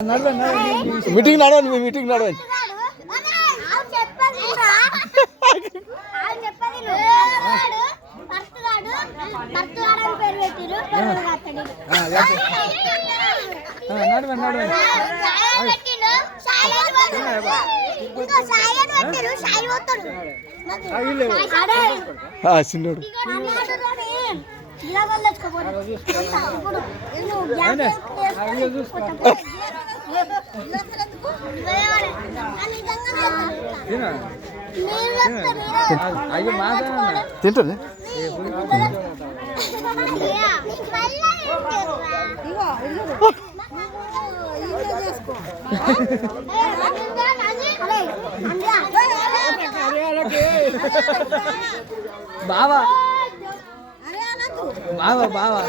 meeting నడవండి meeting నడవండి చిన్నోడు తింటుంది బావా బావా బావా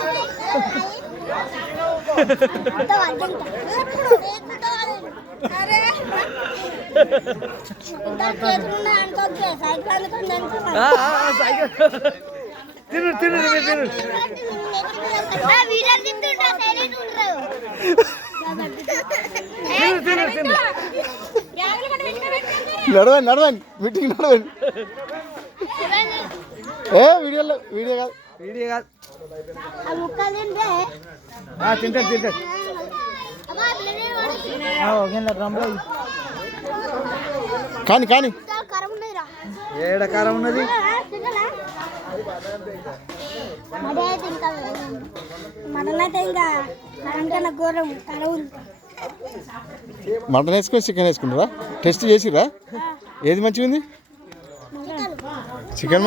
తిను తిను తిను నడవండి నడవండి మీటింగ్ నడవండి ఏ వీడియోలో వీడియో కాదు వీడియో కాదు తింటాడు తింటాడు కానీ కానీ ఏడ కారం ఉన్నది మటన్ వేసుకొని చికెన్ వేసుకుంటారా టెస్ట్ చేసిరా ఏది మంచిగా ఉంది చికెన్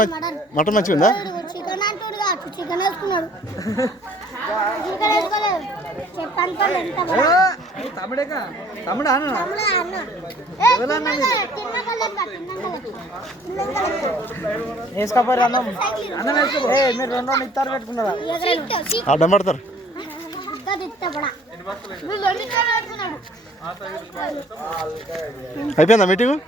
మటన్ మంచిగా ఉందా తమ్ముడేకా తమ్ముడా వేసుకోపోరు అన్నం అన్నం వేసుకో మీరు 2 ఇస్తారు పెట్టుకున్నారా అడ్డం పడతారు అయిపోయిందా మీటింగ్